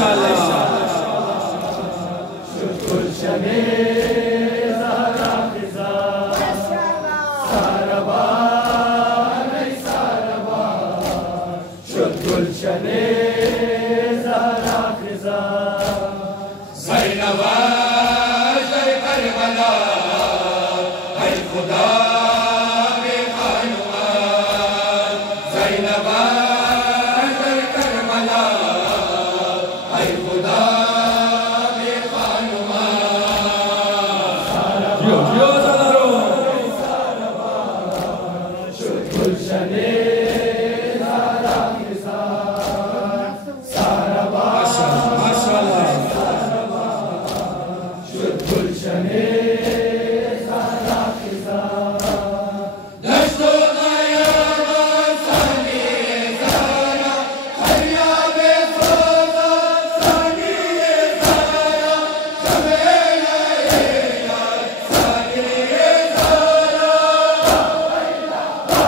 माशाअल्लाह गुलशने ज़हरा ख़िज़ा सारबान सारबान शुद गुलशने ज़हरा ख़िज़ा ज़ैनबा ज़र करबला है खुदा में खानुमान ज़ैनबा ज़र करबला है खुदा में खानुमान शुद गुलशने ज़हरा ख़िज़ा गुलशने ज़हरा ख़िज़ा दश्तो क़यामत सानी ज़हरा फरियाद सोज़ा सानी ज़हरा शमेला याद सानी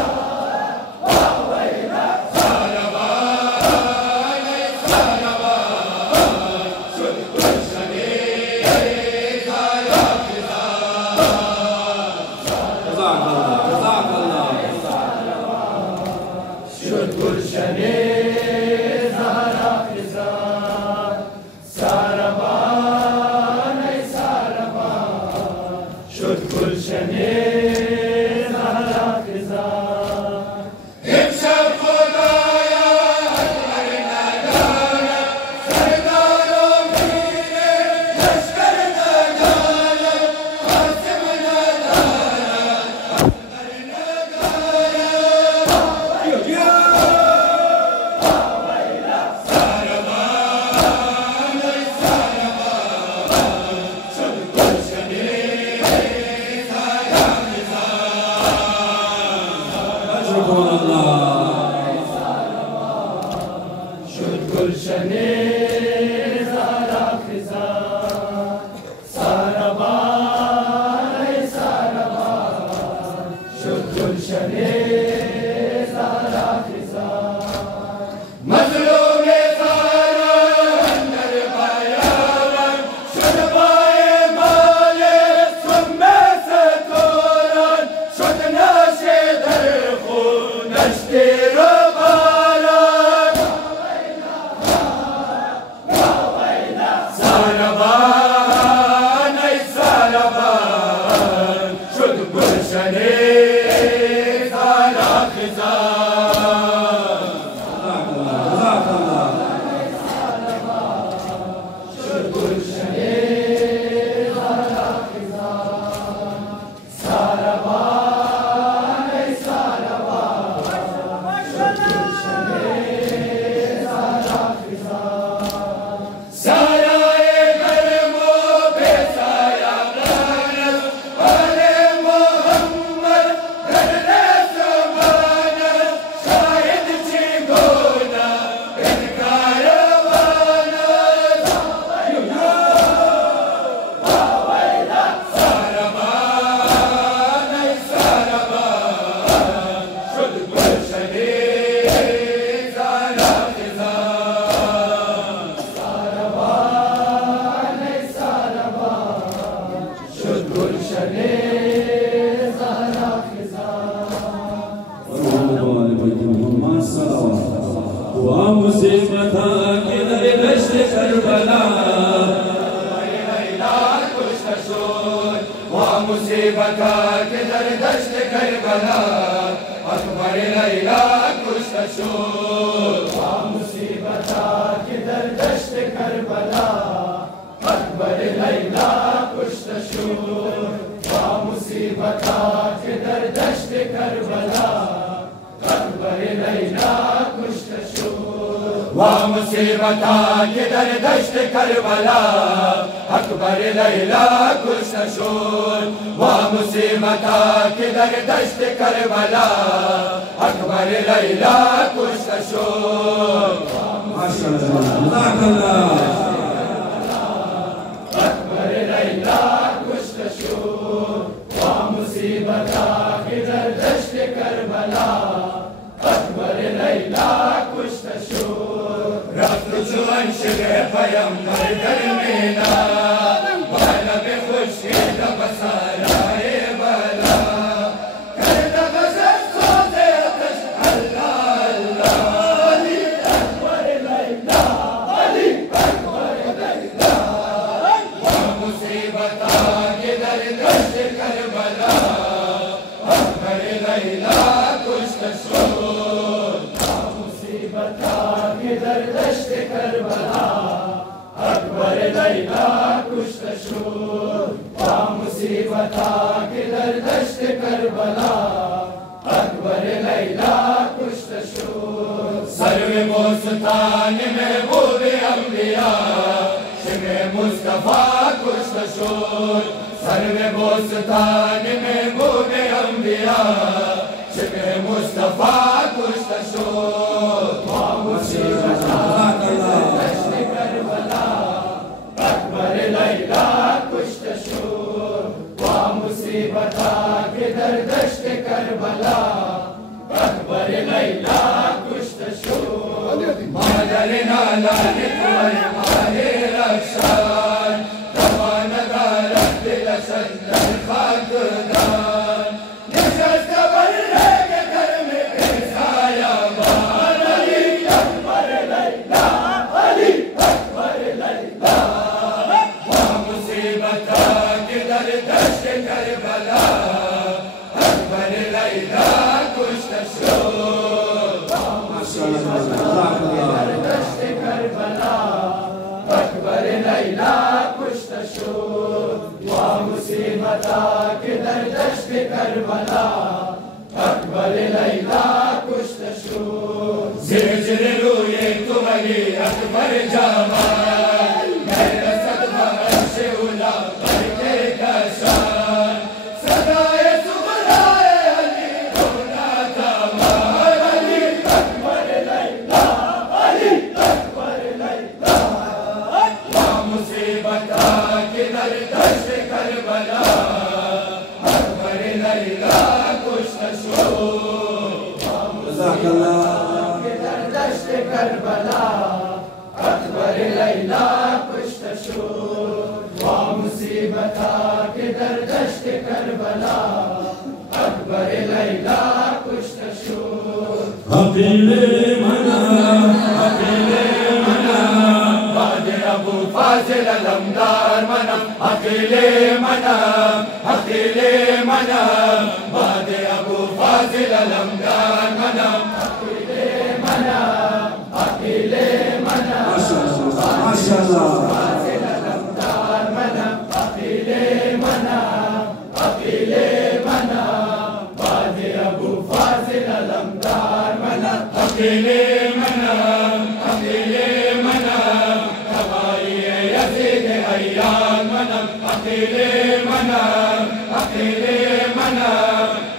ज़हरा सारबान सारबान शुद गुलशने शुद गुलशने ज़हरा ख़िज़ा सारबान सारबान शुद गुलशने ज़हरा ख़िज़ा इमशब खुदाया हर नगारा सरदारों मीरे लश्कर नगारा कासिम नगारा शुद गुलशने ज़हरा ख़िज़ा सारबान सारबान शुद गुलशने ज़हरा ख़िज़ा मज़लूम ज़हरा अंदर बयान शुद बाए माले सुम्मे से तोरान शुद नशे दर खून नश्ते सारबान सारबान शुद गुलशने ज़हरा ख़िज़ा शुद गुलशने ज़हरा ख़िज़ा सारबान सारबान शुद गुलशने ज़हरा ख़िज़ा मुसीबत के दर दश्त करबला मुसीबत के दर दश्त करबला अकबर लैला कुश्त शोर मुसीबत के दर दश्त करबला अकबर लैला कुश्त शोर मुसीबत के दर दश्त करबला अकबर लैला कुश्त शोर मुसीबत के दर दश्त करबला अकबर लैला कुश्त शोर मुसीबत के दर दश्त करबला अकबर लैला कुश्त शोर अकबर लैला कुश्त शोर मुसीबत के दर दश्त करबला अकबर लैला कुश्त शोर रफ्त जुअन शगे पैगंबर दरमियाना वाला पे खुशी दा बसाराए बला कर दा बसर सोते अतश अल्लाह अल्लाह अली अकबर लैला अली अकबर लैला मुसीबत के दर दश्त करबला अकबर लैला कुछ तशूर मुसीबत के दर दश्त करबला अकबर लैला कुछ तशूर मुसीबत के दर दश्त करबला अकबर लैला कुछ तशूर सर्वे बोस्तान में बूरे अंबिया शिमे मुस्तफा कुछ तशूर सर्वे बोस्तान में बूरे अंबिया शिमे मुस्तफा कुछ तशूर मुसीबत के दर दश्त करबला अकबर लैला कुछ तशूर मुसीबत के दर दश्त करबला अकबर लैला कुछ तशूर मादर नाला निकल माहे रक्षान तवान गारत दिल संदर खाकदान निशस्त बर्रे के घर में पेशाया बान अली अकबर लैला अली अकबर लैला मुसीबत के दर दश्त करबला अकबर लैला कुछ तशूर मुसीबत के दर दश्त करबला अकबर लैला कुछ तशूर मुसीबत के दर दश्त करबला अकबर लैला कुछ तशूर जिर रोए तुम अली अकबर जवान मेरा सदमा अर्शे उला करके कशान सदाए सुबराए अली होना तमाम अली अकबर लैला अली अकबर लैला मुसीबत के दर दश्त करबला अकबर लैला कुछ तशूर के दर दश्त करबला अकबर लैला कुछ तशूर मुसीबत के दर दश्त करबला अकबर लैला कुछ तशूर अकेले मना बाद अबू फाजिल अलमदार मना अकेले मना बाद अबू फाजिल अलमदार मना अकेले मना माशाअल्लाह फाजिल अलमदार मना अकेले मना बाद अबू फाजिल अलमदार मना अकेले मना हमारी यज़ीद अय्यान मना अकेले मना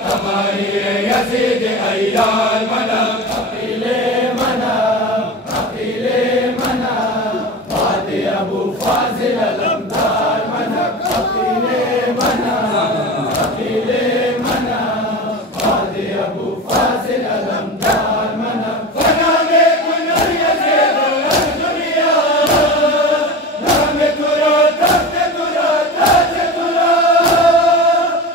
हमारी यज़ीद अय्यान मना अकेले मना बाद अबू फाजिल अलमदार मना अकेले मना बाद अबू फाजिल अलमदार मना फना में कुनर यज़ीद दुनिया नाम तुरा तख्त तुरा ताज तुरा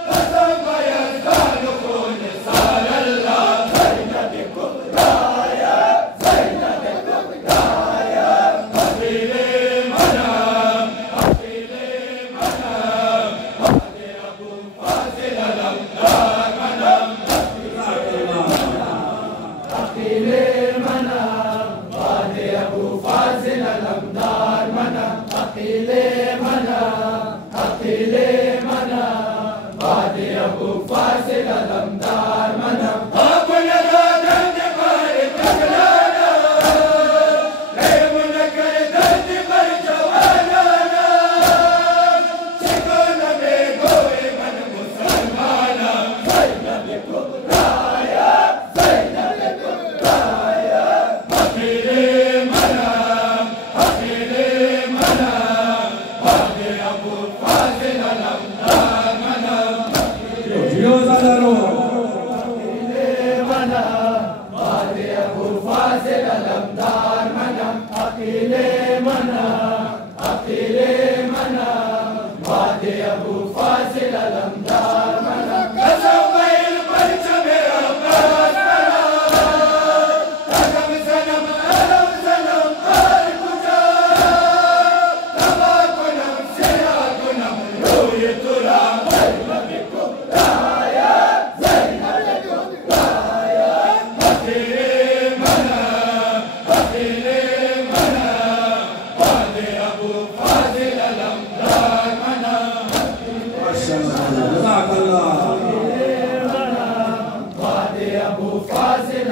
कसम यज़ान खून सार अल्लाह ज़ैनब कुबराया अकेले मना बाद अबू फाजिल अलमदार मना अकेले मना बाद अबू फाजिल अलमदार मना अकेले मना बाद अबू फाजिल अलमदार मना आप लगा दर्द पर पगलाना रहम न कर दर्द पर जवाना शिकन में गोए मन मुसलमाना ज़ैनब कुबराया अकेले मना बाद अबू फाजिल अलमदार मना जियो ज़ादारो अकेले मना बाद अबू फाजिल अलमदार मना अकेले मना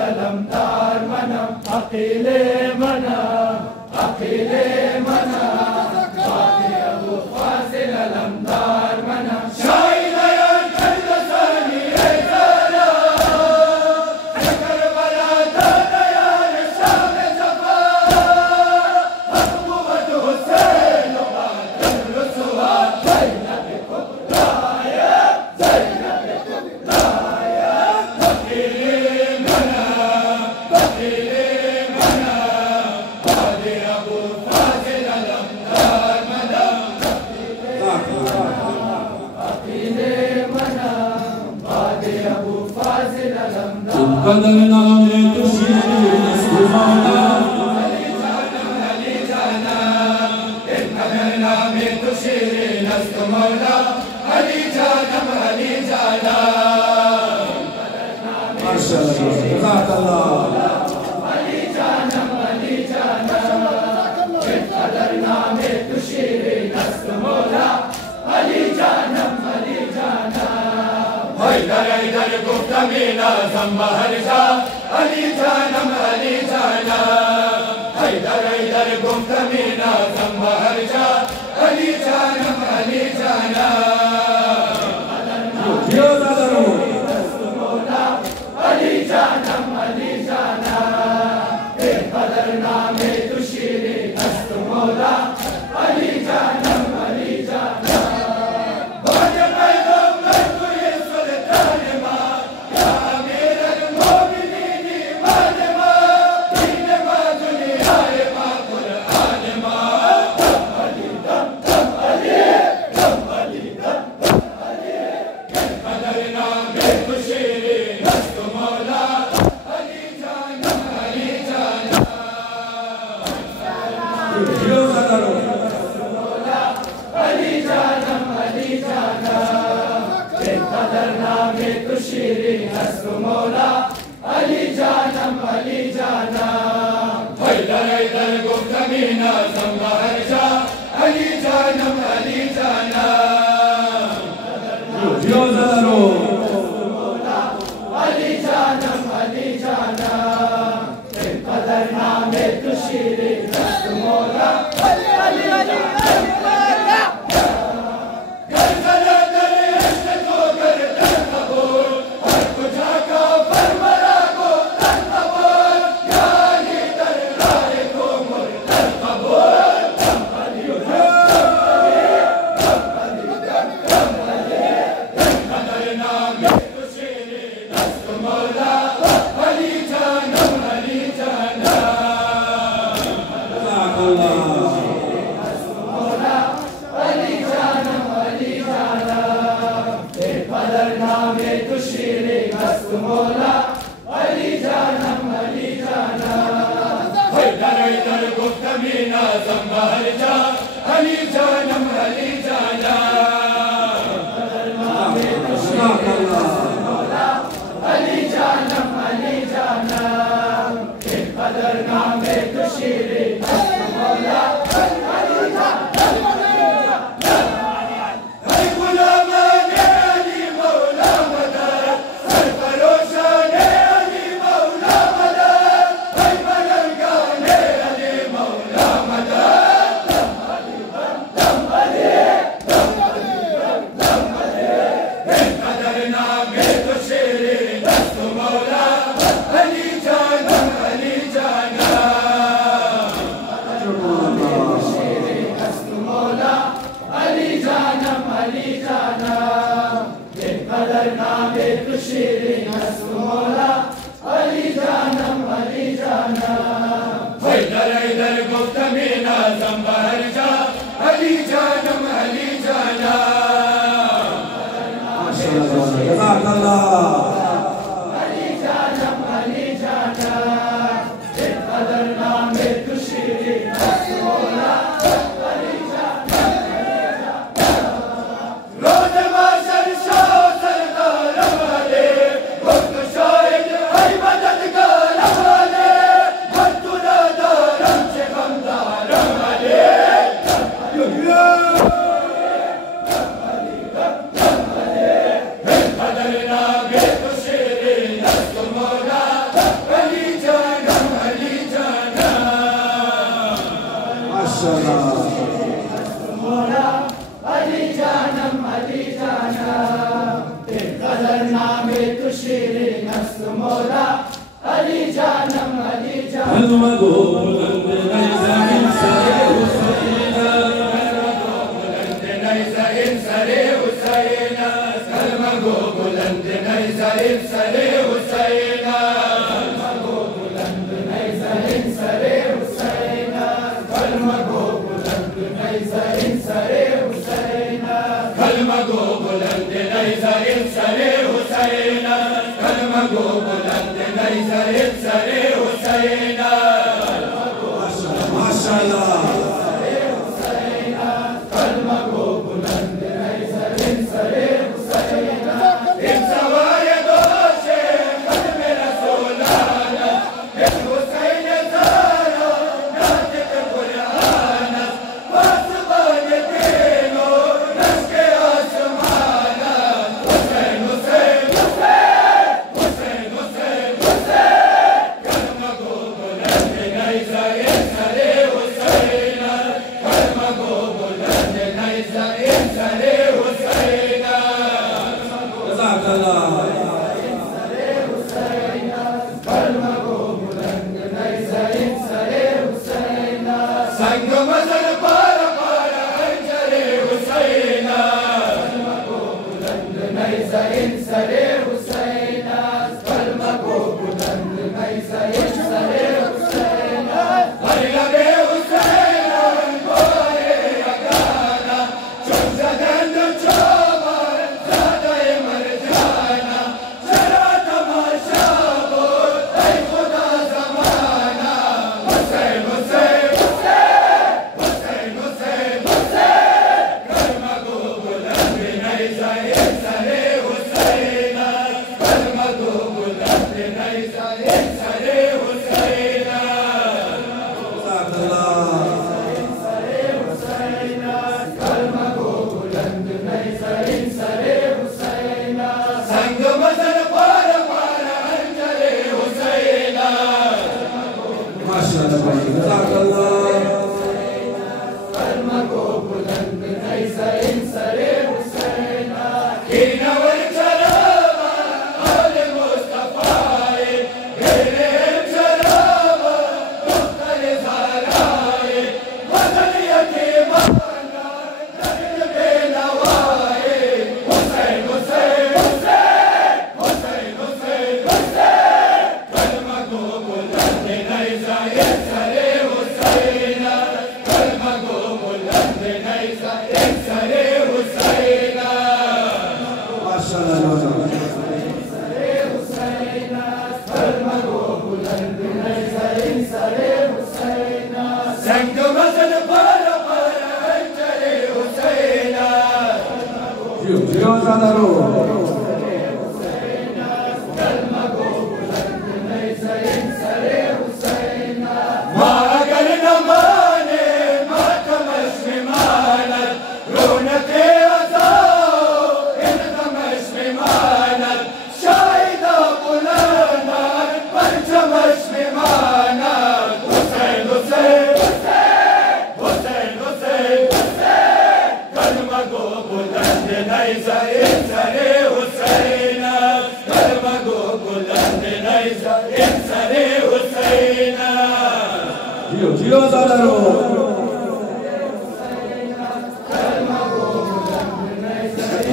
अलमदार मना अकीले मना बाकी अबू फाजिल अलमदार मना قدرنا من تشير استفانا علي جانا قدرنا من تشير استمولا علي جانا ما شاء الله جزاك الله علي جانا قدرنا من تشير استمولا علي جانا हैदर गुफ्तमीना ज़ंबहर जा अली जानम हैदर गुफ्तमीना ज़ंबहर जा अली जानम अली जानम कदर नामे तुशीरे दस्त मौला अली जानम हैदर गुफ्तमीना ज़ंबहर जा अली जानम अली जाना कदर नामे तुशीरे दस्त मौला हैदर गुफ्तमीना ज़ंबहर जा अली जानम अली जाना कदर नामे तुशीरे दस्त मौला हैदर गुफ्तमीना ज़ंबहर जा अली जानम जज़ाक अल्लाह अली जानम कदर नामे तुशीरे दस्त मौला अली रोज़ माशर शाह सरदार वाले वक्त शाहिद है मददगार वाले कदर नामे تو شیرین است مولا علی جانم علی جان المگو بلند نیزه این سر حسین بلند نیزه این سر حسین المگو بلند نیزه این سر حسین المگو بلند نیزه این سر حسین المگو بلند نیزه این سر حسین المگو بلند نیزه این سر حسین المگو بلند نیزه این سر حسین ماشاءالله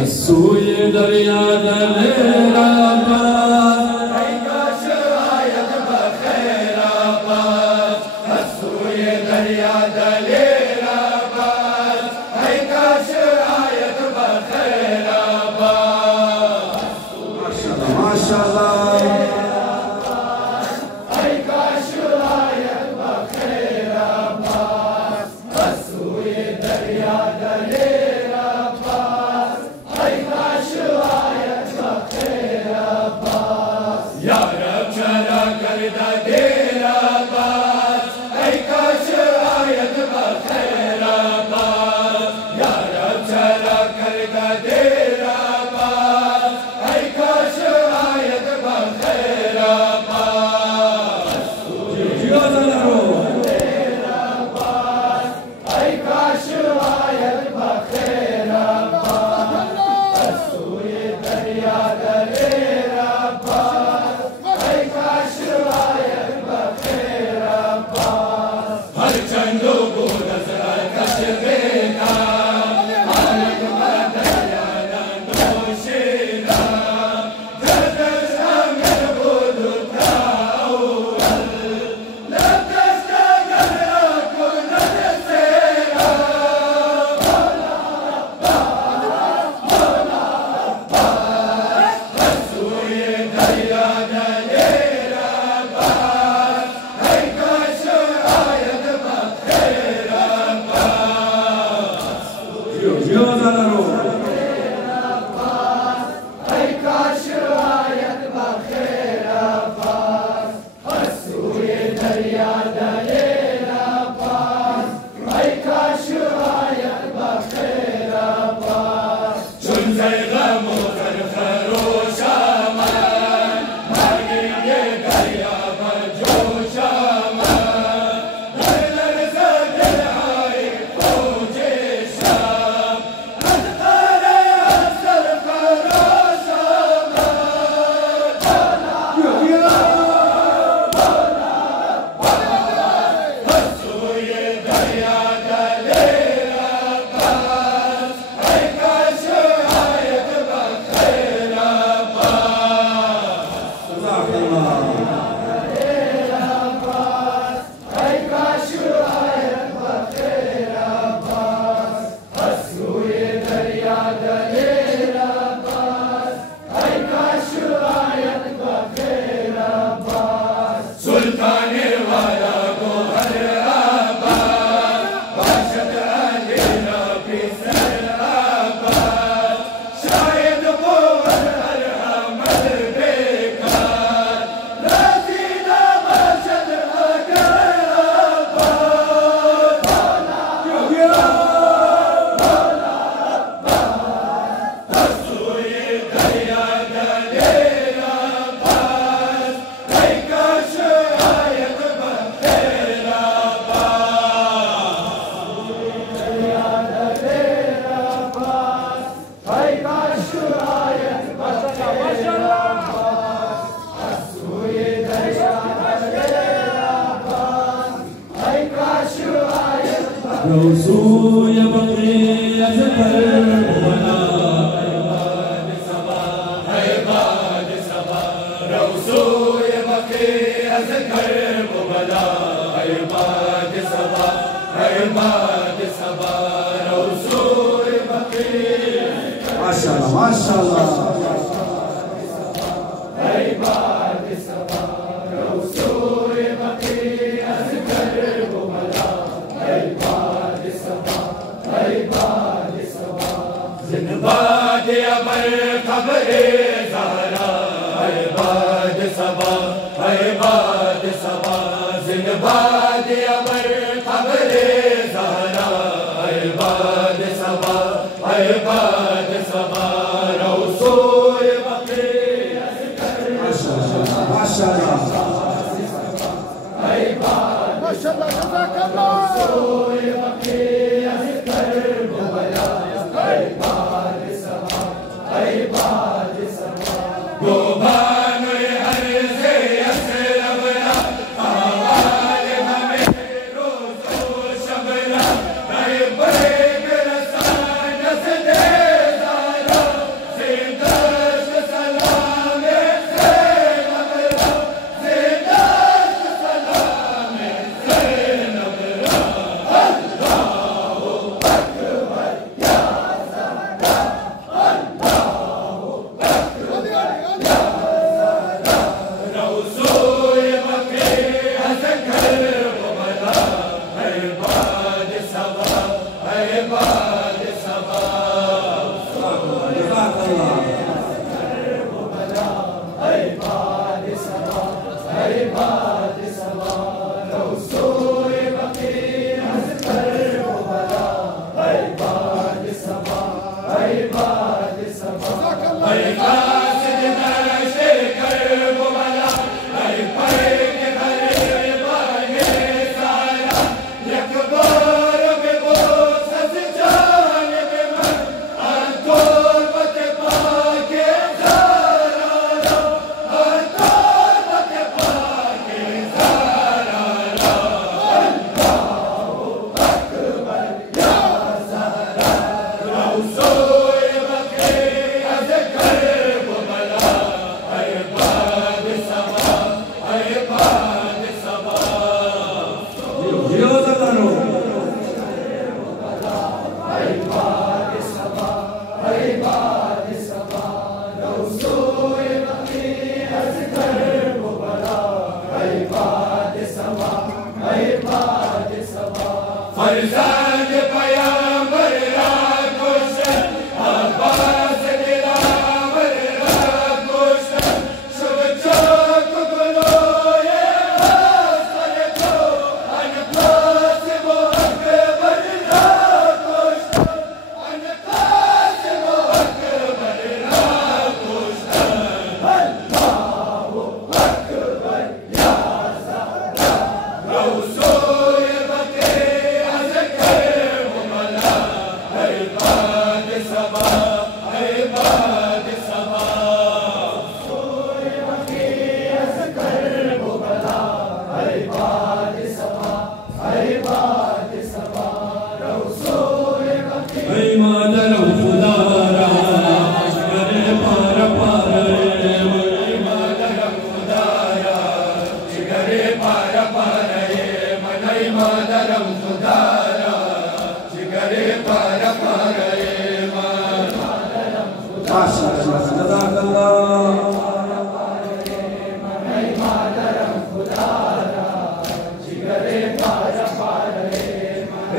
سوی دریا دلیر آباد ای کاش آید بخیر آباد سوی دریا دلیر آباد ای کاش آید بخیر آباد ماشاءالله ای کاش آید بخیر آباد سوی دریا دلیر آباد ای کاش آید بخیر آباد یا رب چرا کرده دیر آباد ای کاش آید بخیر آباد یا رب چرا کرده دیر آباد ای کاش آید بخیر روسو يبقي أذكر ولا عباد سبا عباد سبا روسو يبقي أذكر ولا عباد سبا عباد سبا روسو يبقي ما شاء الله ما شاء الله عباد سبا روسو يبقي أذكر ولا عباد سبا عباد سبا زنباد أبر خبر زهرا عباد سبا عباد سبا زنباد أبر خبر زهرا عباد سبا عباد سبا روسو يبقي ما شاء الله ما شاء الله ما شاء الله جزاك الله يبقي أذكر ولا عباد سبا عباد سبا قربان هر سے اسلمنا آوال ہمیں روز و شبنا غیب رسان دے دارا زندش سلام زینبرا زندش سلام زینبرا اللہ اکبر یا زہرا اللہ اکبر یا زہرا روسو یبقی أذكر ولا عباد سبا عباد سبا جزاك الله عباد سبا عباد سبا روسو يبقي أذكر ولا عباد سبا عباد سبا قاصد نش کر ولا پرگ ہر بانے سارا یکبار بے بوس جان بے من تربت پاک زارا تربت پاک زارا اللہ اکبر یا زہرا روسو یبقی أذكر ولا عباد سبا عباد سبا جيوزا كانوا عباد سبا عباد سبا روسو يبقي أذكر ولا عباد سبا عباد سبا فرزند پیامبر را کشتن عباس دلاور را کشتن شب چاک گلوی آسان تو انقاسم و اکبر را کشتن انقاسم و اکبر را کشتن اللہ اکبر یا زہرا روسو یبقی أذكر ولا عباد سبا عباد سبا يبقي أذكر ولا عباد سبا عباد سبا روسو يبقي اي ما دلو خدا را جگر پار پار ما درم خدایا جگر پار پار منائی ما درم خدایا جگر پار پار ما شاء الله جزاك الله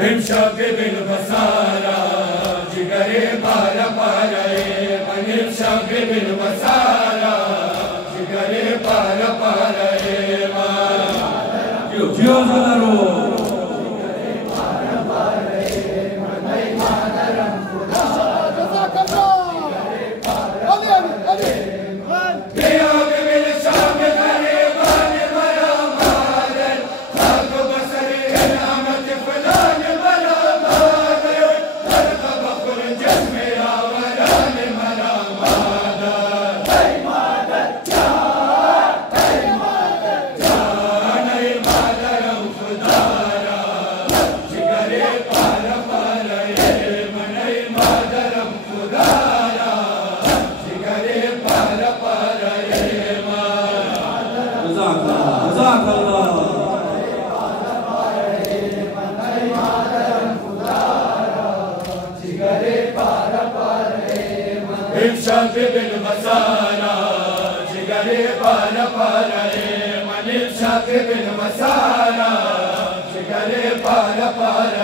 رمشق بن بسارا جگر پار پار رمشق بن بسارا جگر پار پار جيوزا كانوا قیام بالشام غریبان مرا مادر خاک بسر علامت فلان مرا مادر درد بخور جسم آوران مرا مادر ای مادر جان ای مادر جان ای مادرم خدا امشى بالمسارة جگري پار پار من امشى بالمسارة جگري پار پار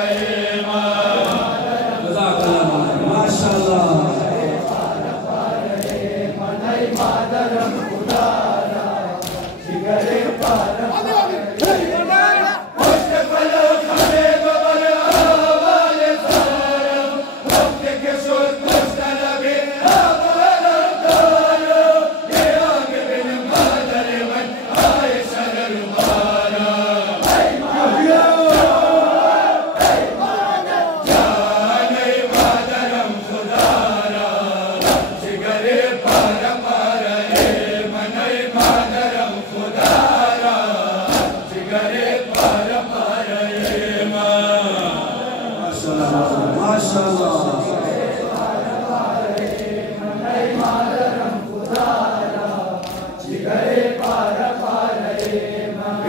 ما شاء الله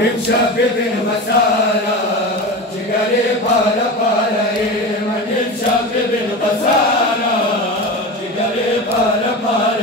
امشى بالمسارة جگري پار پار من امشى بالمسارة جگري پار پار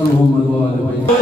اللهم وآل بيته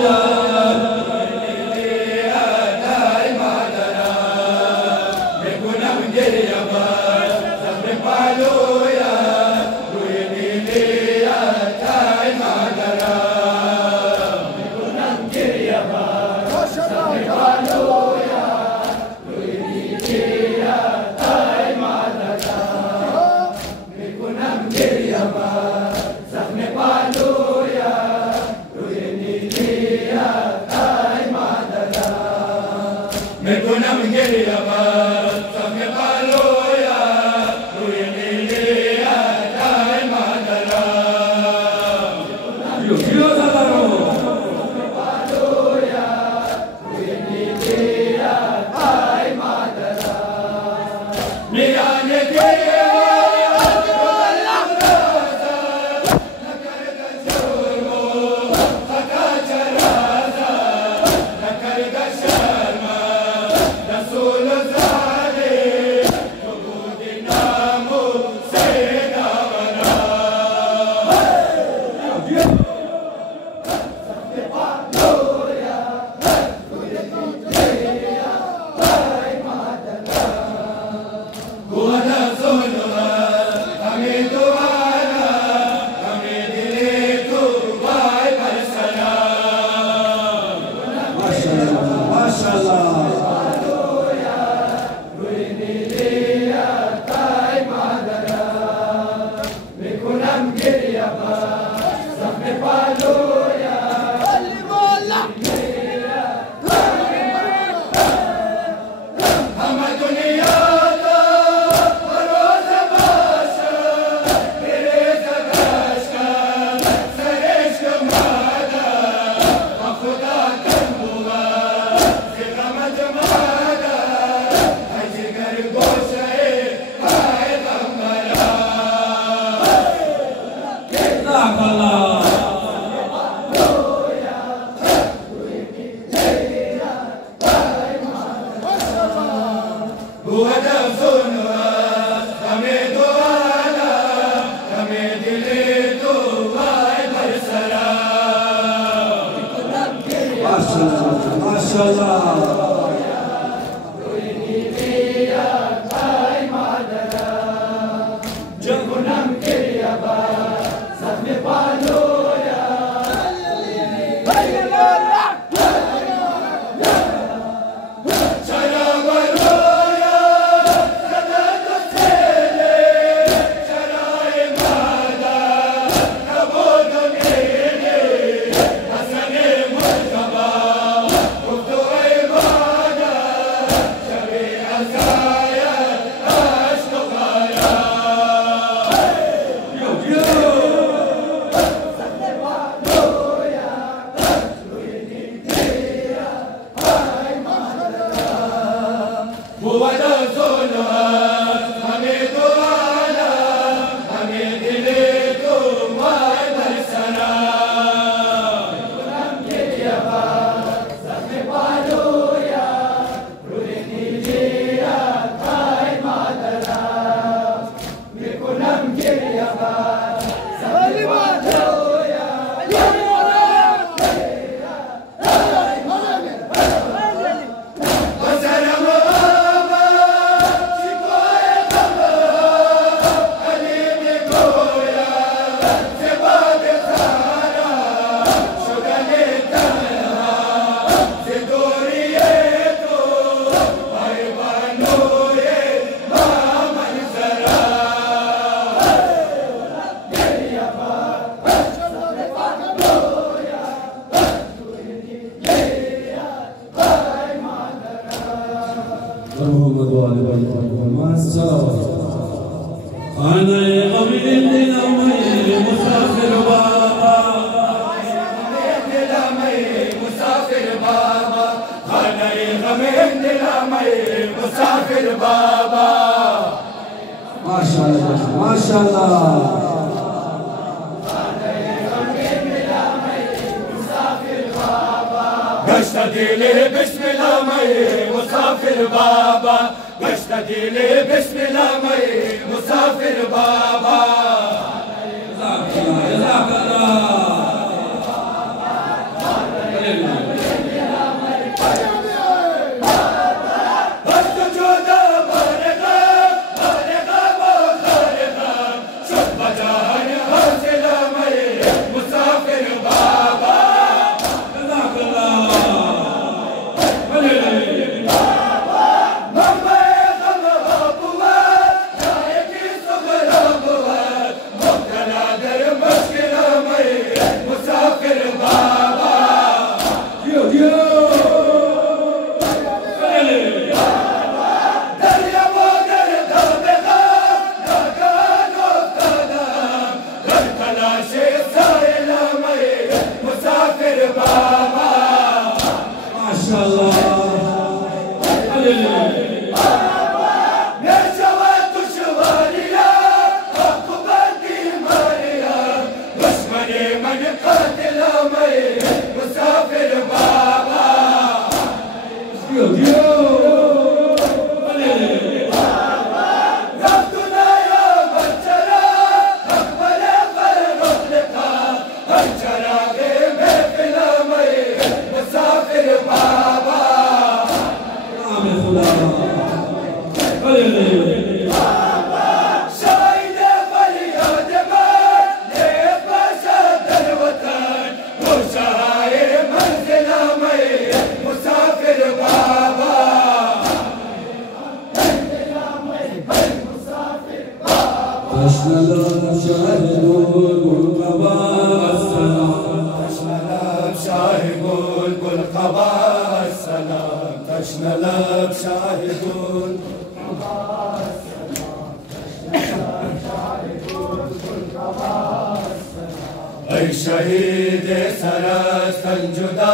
ऐ शहीद सरस्तन जुदा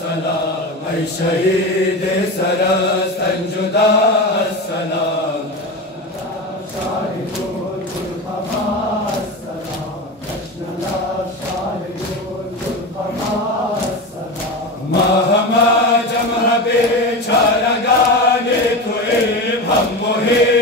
सलाम, ऐ शहीद सरस्तन जुदा सलाम। महमा जमह बेचारा गाने तुए हम मोहे